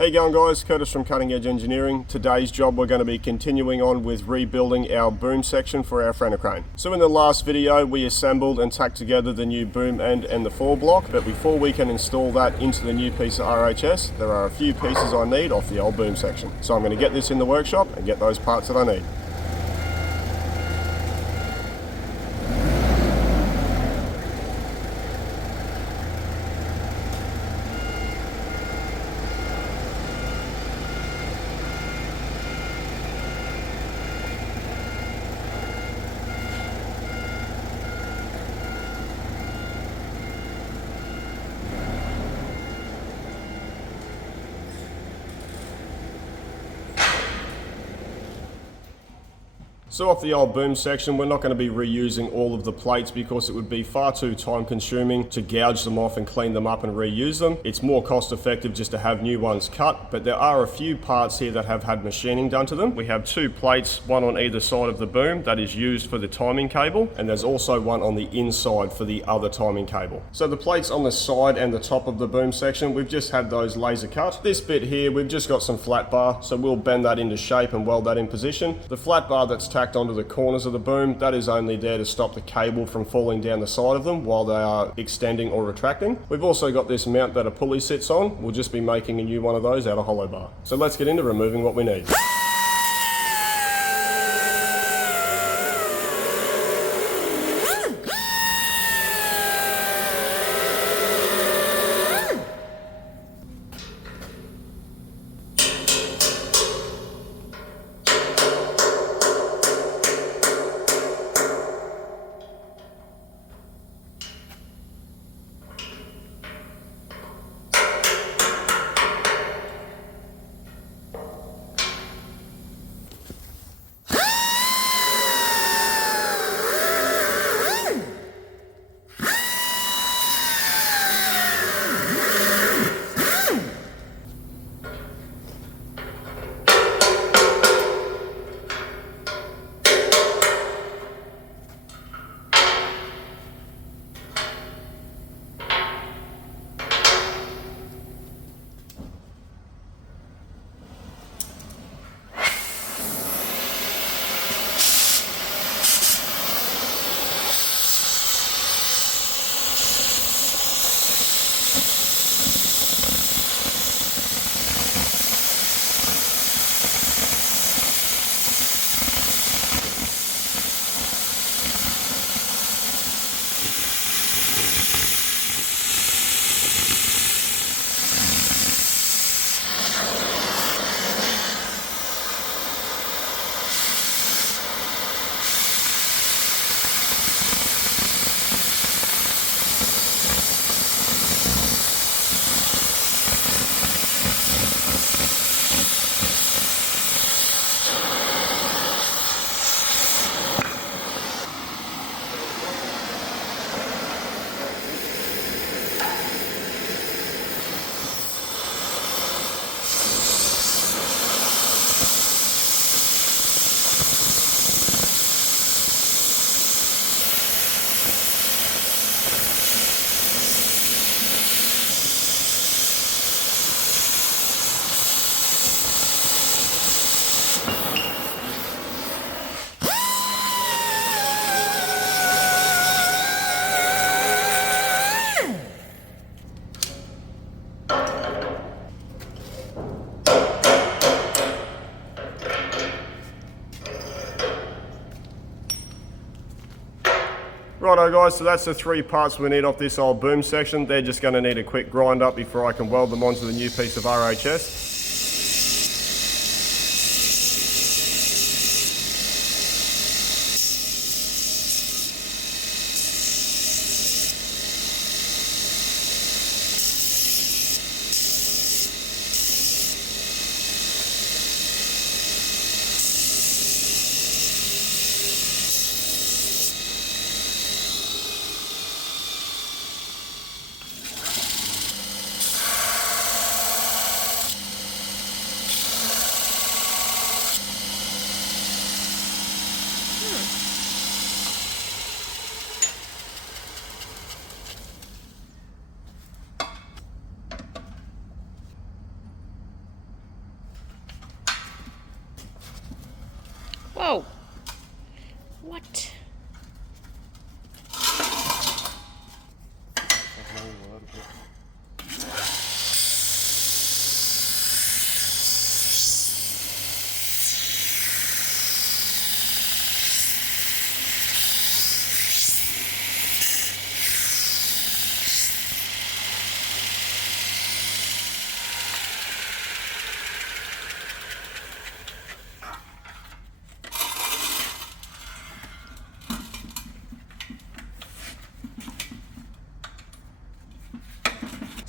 How you going, guys? Curtis from Cutting Edge Engineering. Today's job we're going to be continuing on with rebuilding our boom section for our Franna Crane. So in the last video we assembled and tacked together the new boom end and the fore block, but before we can install that into the new piece of RHS, there are a few pieces I need off the old boom section. So I'm going to get this in the workshop and get those parts that I need. So off the old boom section, we're not going to be reusing all of the plates because it would be far too time consuming to gouge them off and clean them up and reuse them. It's more cost effective just to have new ones cut, but there are a few parts here that have had machining done to them. We have two plates, one on either side of the boom that is used for the timing cable, and there's also one on the inside for the other timing cable. So the plates on the side and the top of the boom section, we've just had those laser cut. This bit here, we've just got some flat bar, so we'll bend that into shape and weld that in position. The flat bar that's tacked onto the corners of the boom, that is only there to stop the cable from falling down the side of them while they are extending or retracting. We've also got this mount that a pulley sits on. We'll just be making a new one of those out of hollow bar. So let's get into removing what we need. Righto guys, so that's the three parts we need off this old boom section. They're just going to need a quick grind up before I can weld them onto the new piece of RHS.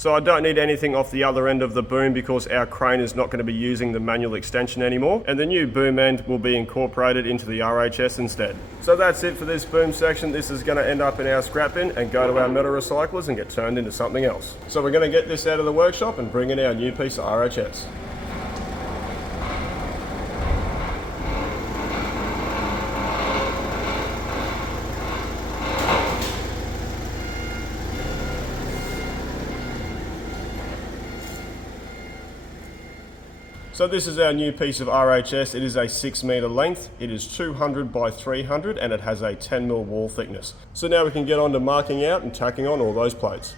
So I don't need anything off the other end of the boom because our crane is not going to be using the manual extension anymore, and the new boom end will be incorporated into the RHS instead. So that's it for this boom section. This is going to end up in our scrap bin and go to our metal recyclers and get turned into something else. So we're going to get this out of the workshop and bring in our new piece of RHS. So this is our new piece of RHS. It is a 6 meter length. It is 200 by 300 and it has a 10mm wall thickness. So now we can get on to marking out and tacking on all those plates.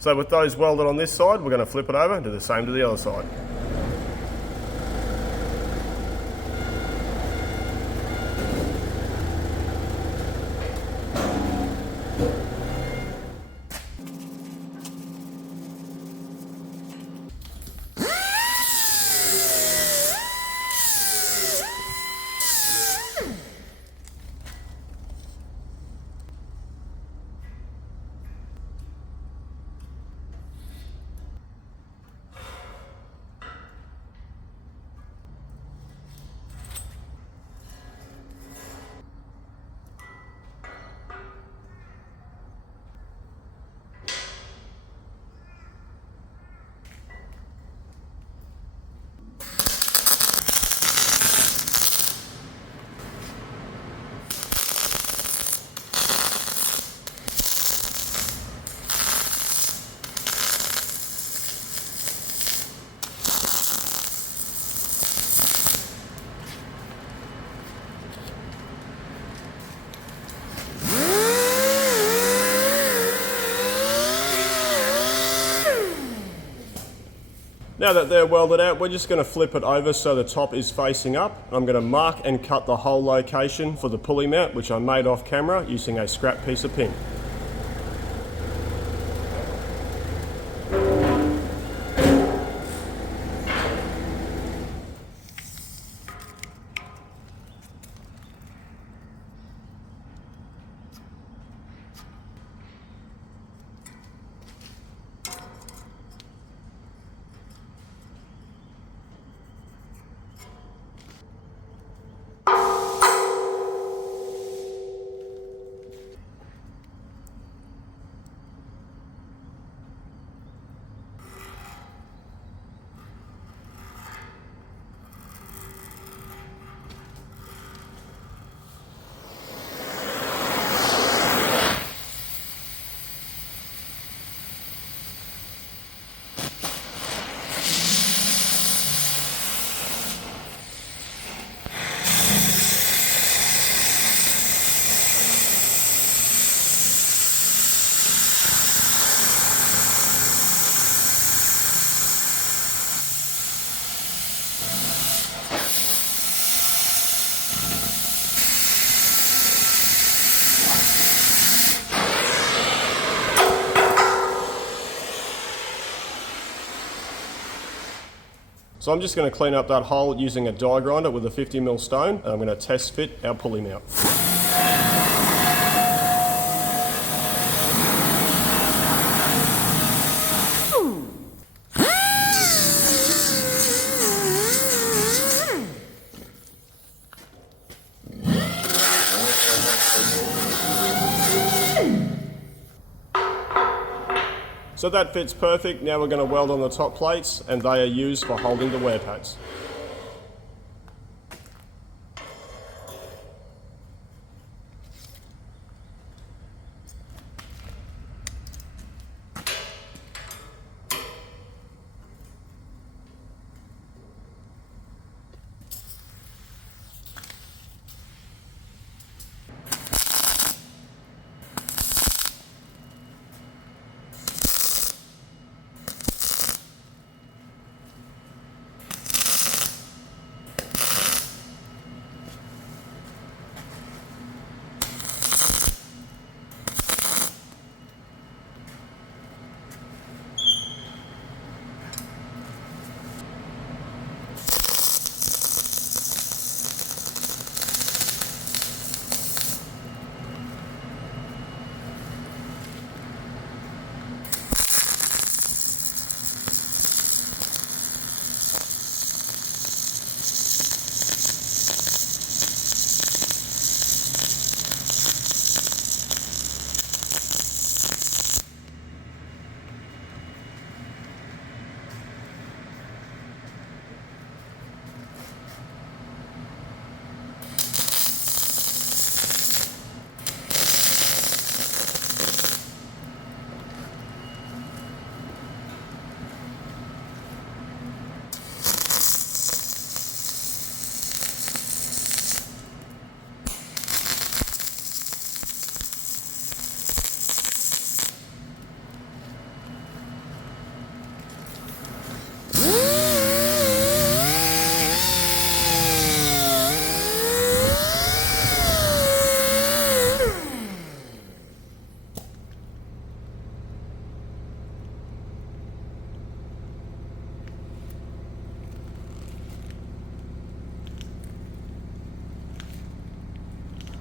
So with those welded on this side, we're going to flip it over and do the same to the other side. Now that they're welded out, we're just going to flip it over so the top is facing up. I'm going to mark and cut the hole location for the pulley mount, which I made off camera using a scrap piece of pin. So I'm just going to clean up that hole using a die grinder with a 50mm stone, and I'm going to test fit our pulley mount. So that fits perfect. Now we're going to weld on the top plates, and they are used for holding the wear pads.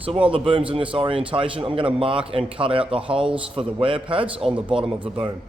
So while the boom's in this orientation, I'm going to mark and cut out the holes for the wear pads on the bottom of the boom.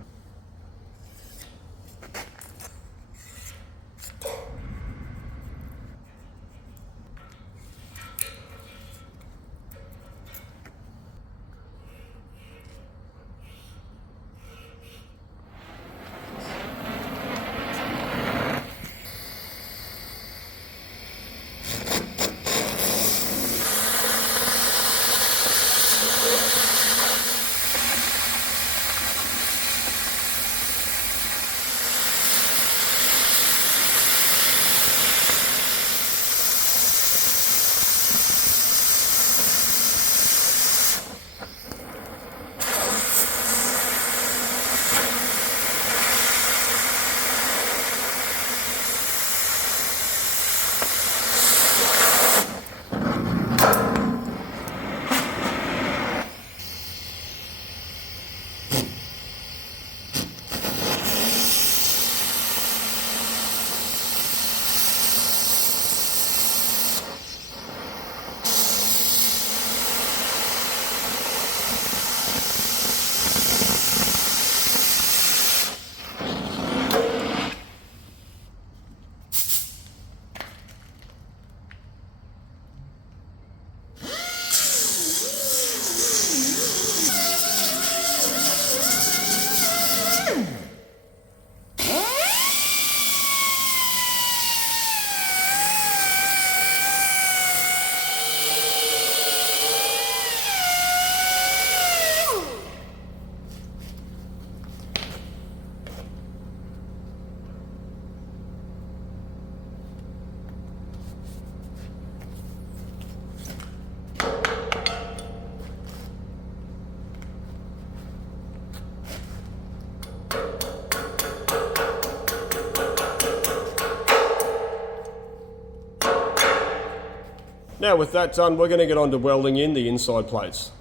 Now with that done, we're going to get on to welding in the inside plates.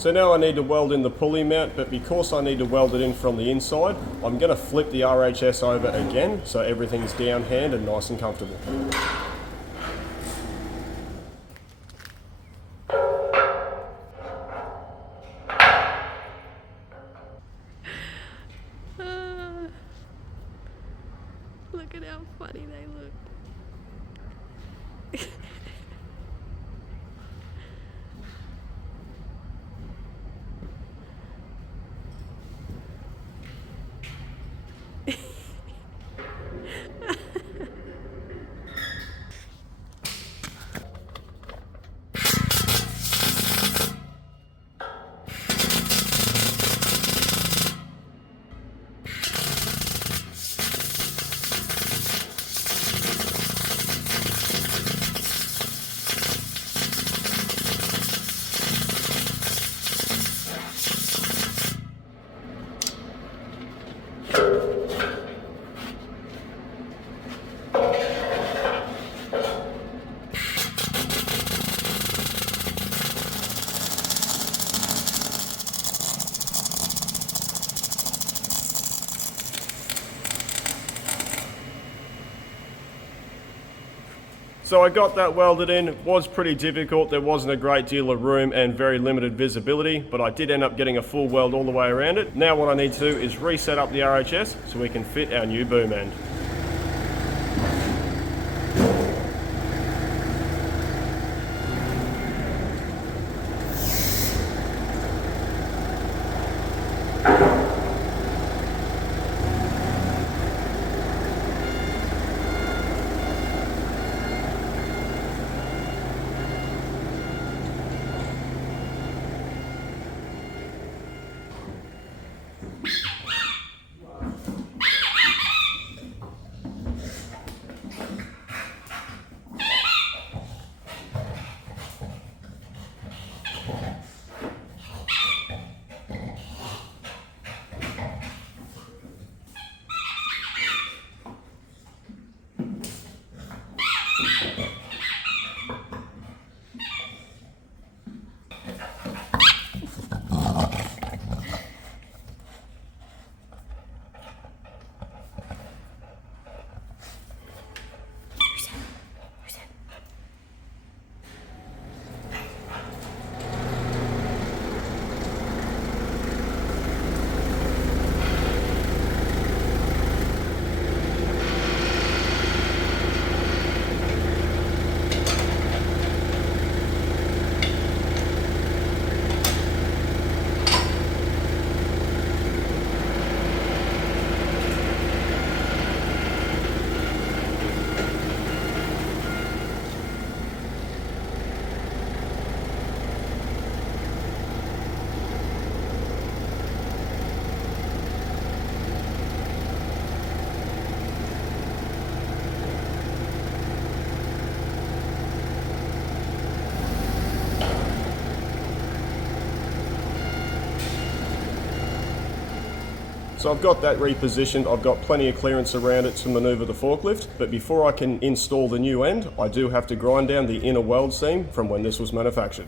So now I need to weld in the pulley mount, but because I need to weld it in from the inside, I'm going to flip the RHS over again so everything's down hand and nice and comfortable. Look at how funny they look. So I got that welded in. It was pretty difficult. There wasn't a great deal of room and very limited visibility, but I did end up getting a full weld all the way around it. Now what I need to do is reset up the RHS so we can fit our new boom end. So I've got that repositioned, I've got plenty of clearance around it to maneuver the forklift, but before I can install the new end, I do have to grind down the inner weld seam from when this was manufactured.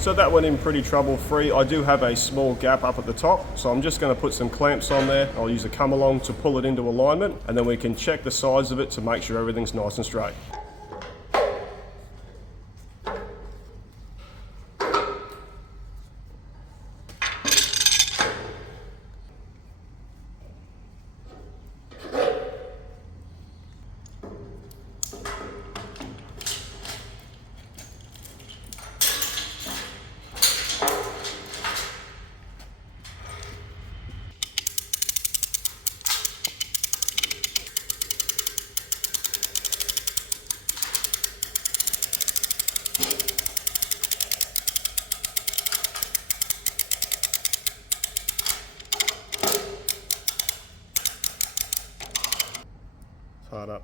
So that went in pretty trouble free. I do have a small gap up at the top, so I'm just going to put some clamps on there. I'll use a come along to pull it into alignment, and then we can check the sides of it to make sure everything's nice and straight. Hard up.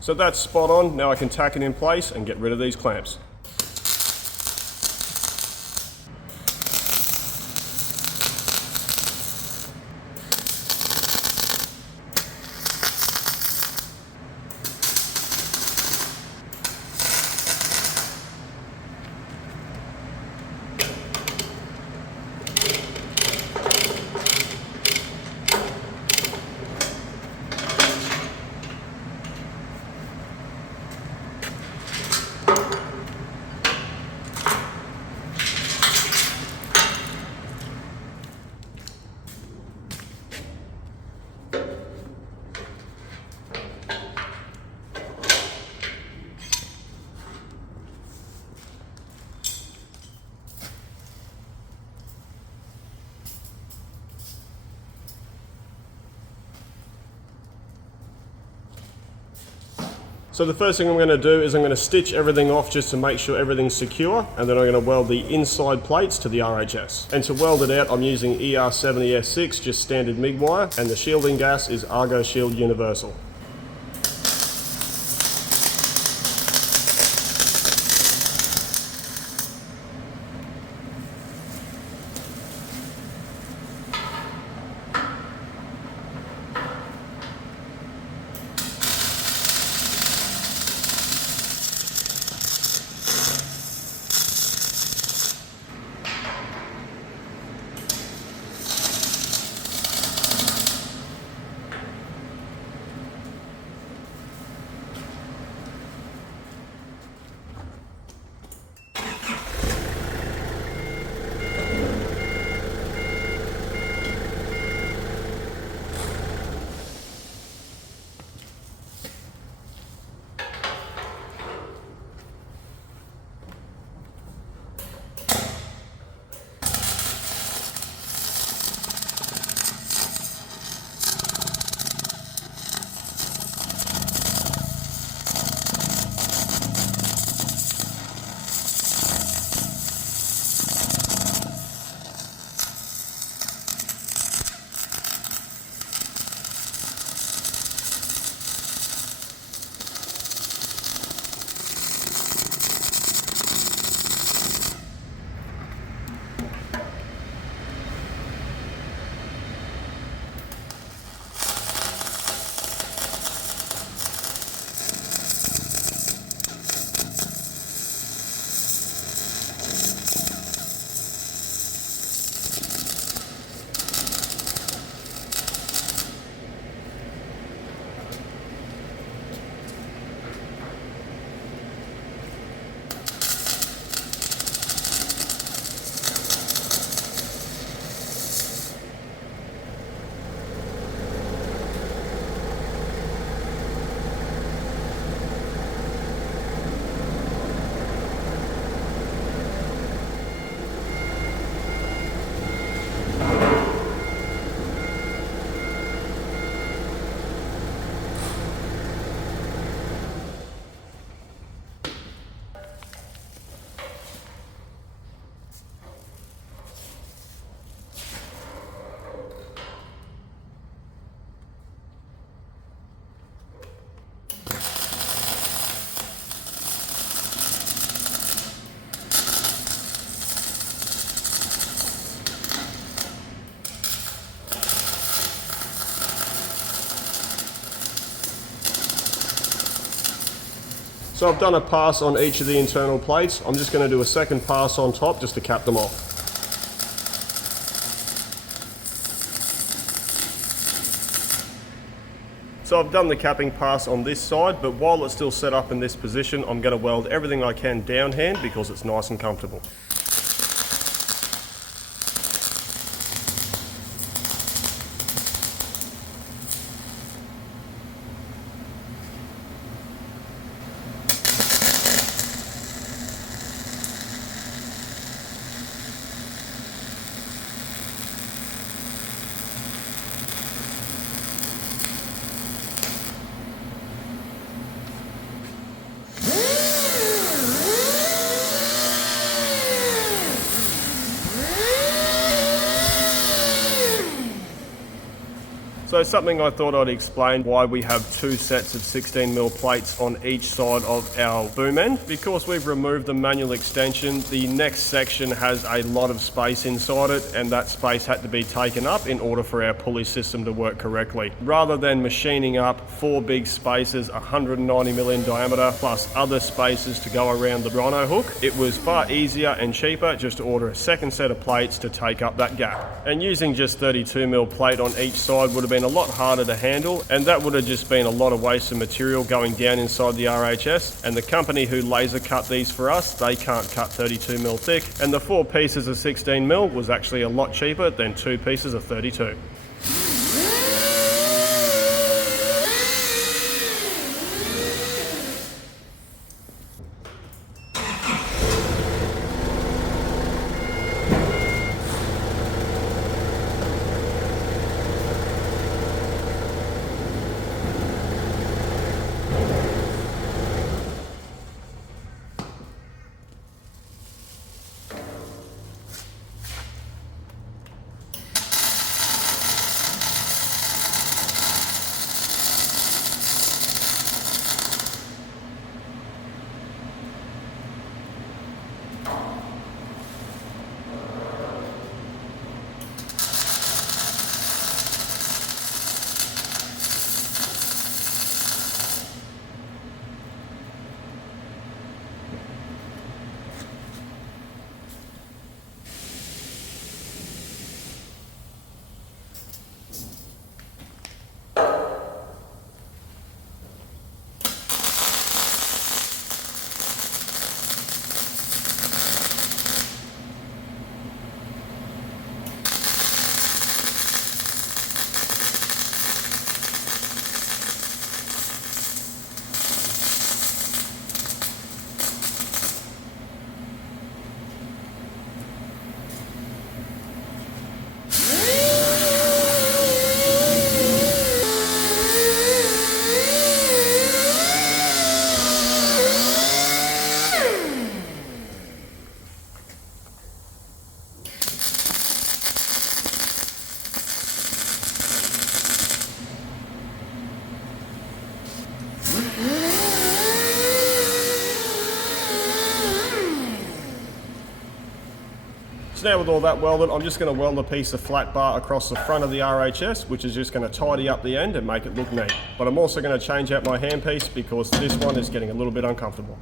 So that's spot on. Now I can tack it in place and get rid of these clamps. So the first thing I'm going to do is I'm going to stitch everything off just to make sure everything's secure, and then I'm going to weld the inside plates to the RHS. And to weld it out, I'm using ER70S6, just standard MIG wire, and the shielding gas is Argo Shield Universal. So I've done a pass on each of the internal plates. I'm just going to do a second pass on top just to cap them off. So I've done the capping pass on this side, but while it's still set up in this position, I'm going to weld everything I can downhand because it's nice and comfortable. So something I thought I'd explain why we have two sets of 16mm plates on each side of our boom end. Because we've removed the manual extension, the next section has a lot of space inside it, and that space had to be taken up in order for our pulley system to work correctly. Rather than machining up 4 big spaces 190mm in diameter plus other spaces to go around the rhino hook, it was far easier and cheaper just to order a second set of plates to take up that gap. And using just 32mm plate on each side would have been a lot harder to handle, and that would have just been a lot of waste of material going down inside the RHS. And the company who laser cut these for us, they can't cut 32mm thick, and the 4 pieces of 16mm was actually a lot cheaper than 2 pieces of 32. So now with all that welded, I'm just going to weld a piece of flat bar across the front of the RHS, which is just going to tidy up the end and make it look neat. But I'm also going to change out my handpiece because this one is getting a little bit uncomfortable.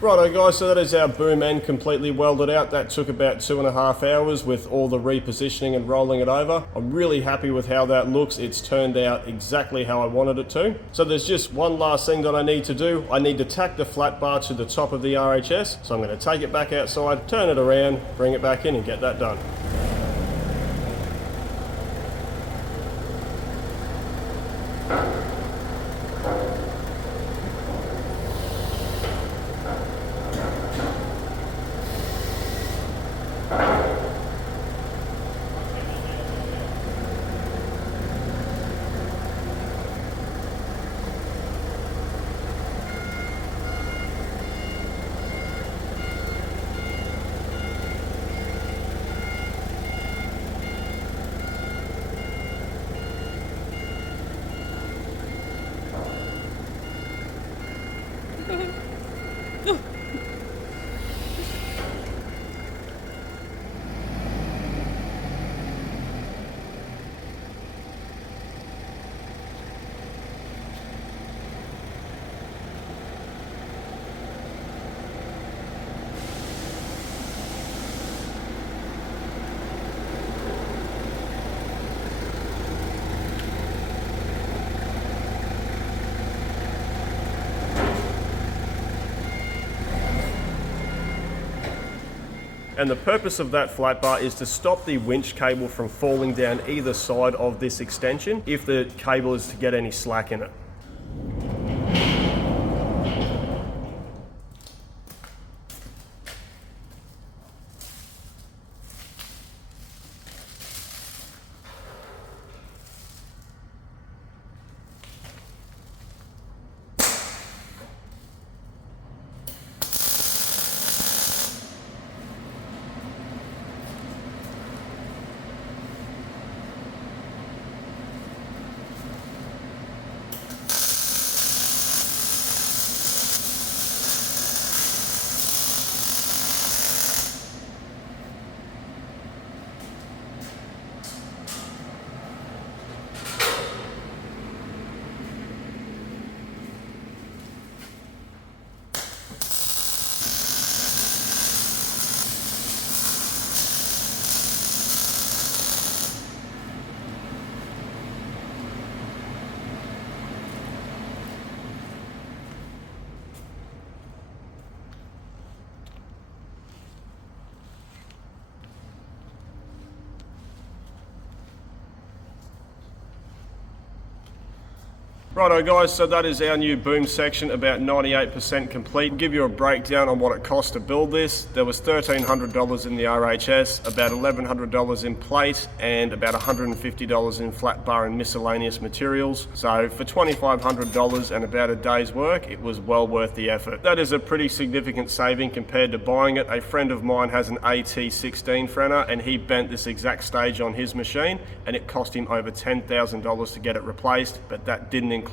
Righto guys, so that is our boom end completely welded out. That took about 2.5 hours with all the repositioning and rolling it over. I'm really happy with how that looks. It's turned out exactly how I wanted it to. So there's just one last thing that I need to do. I need to tack the flat bar to the top of the RHS. So I'm going to take it back outside, turn it around, bring it back in and get that done. And the purpose of that flat bar is to stop the winch cable from falling down either side of this extension if the cable is to get any slack in it. Righto guys, so that is our new boom section, about 98% complete. I'll give you a breakdown on what it cost to build this. There was $1,300 in the RHS, about $1,100 in plate, and about $150 in flat bar and miscellaneous materials. So for $2,500 and about a day's work, it was well worth the effort. That is a pretty significant saving compared to buying it. A friend of mine has an AT16 Franna, and he bent this exact stage on his machine, and it cost him over $10,000 to get it replaced, but that didn't include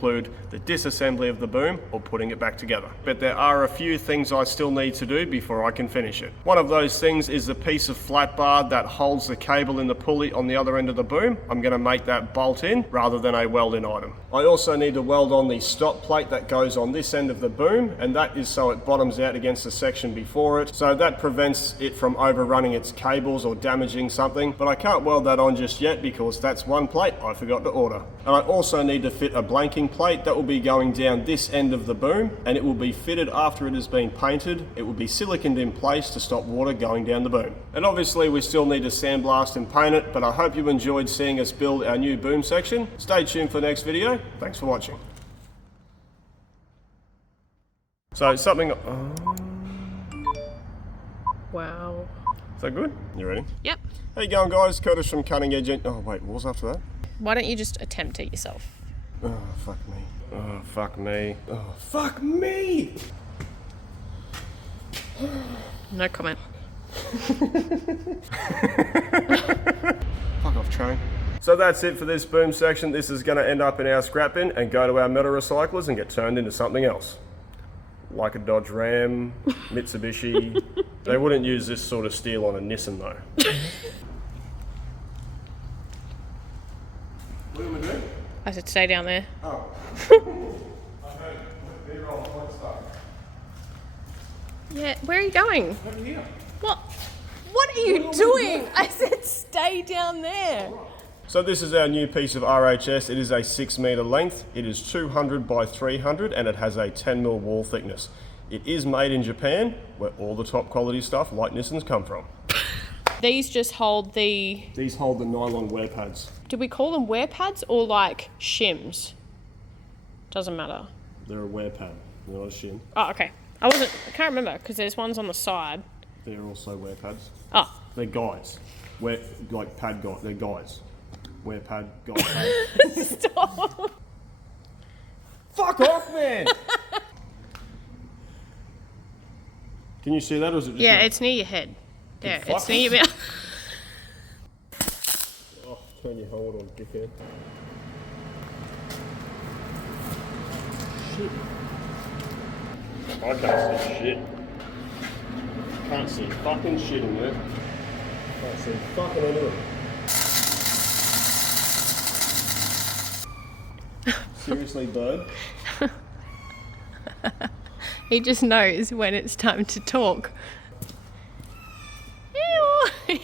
the disassembly of the boom or putting it back together. But there are a few things I still need to do before I can finish it. One of those things is the piece of flat bar that holds the cable in the pulley on the other end of the boom. I'm going to make that bolt in rather than a weld-in item. I also need to weld on the stop plate that goes on this end of the boom, and that is so it bottoms out against the section before it, so that prevents it from overrunning its cables or damaging something. But I can't weld that on just yet because that's one plate I forgot to order. And I also need to fit a blanking plate that will be going down this end of the boom, and it will be fitted after it has been painted. It will be siliconed in place to stop water going down the boom. And obviously we still need to sandblast and paint it, but I hope you enjoyed seeing us build our new boom section. Stay tuned for the next video. Thanks for watching. So something... Wow. Is that good? You ready? Yep. How you going guys? Curtis from Cutting Edge... Oh wait, what was after that? Why don't you just attempt it yourself? Oh, fuck me. Oh, fuck me. Oh, fuck me! No comment. Fuck off, train. So that's it for this boom section. This is going to end up in our scrap bin and go to our metal recyclers and get turned into something else. Like a Dodge Ram, Mitsubishi. They wouldn't use this sort of steel on a Nissan though. What am I doing? I said stay down there. Oh. Okay, B-roll, point start. Yeah, where are you going? Over here. What? What are you doing? I said stay down there. So this is our new piece of RHS. It is a 6 metre length. It is 200 by 300 and it has a 10mm wall thickness. It is made in Japan, where all the top quality stuff like Nissans come from. These just hold the... These hold the nylon wear pads. Do we call them wear pads or like shims? Doesn't matter. They're a wear pad, not a shim. Oh, okay. I can't remember because there's ones on the side. They're also wear pads. Oh. They're guides. Like pad guide, they're guides. Wear pad, guide pad. Stop. Fuck off, man! Can you see that, or is it just Yeah, me? it's near your head. Yeah, fuck. it's near your mouth. Oh, turn your helmet on, dickhead. Shit. I can't see shit. Can't see fucking shit in there. Can't see fucking anything. Seriously, bird? He just knows when it's time to talk. Ew.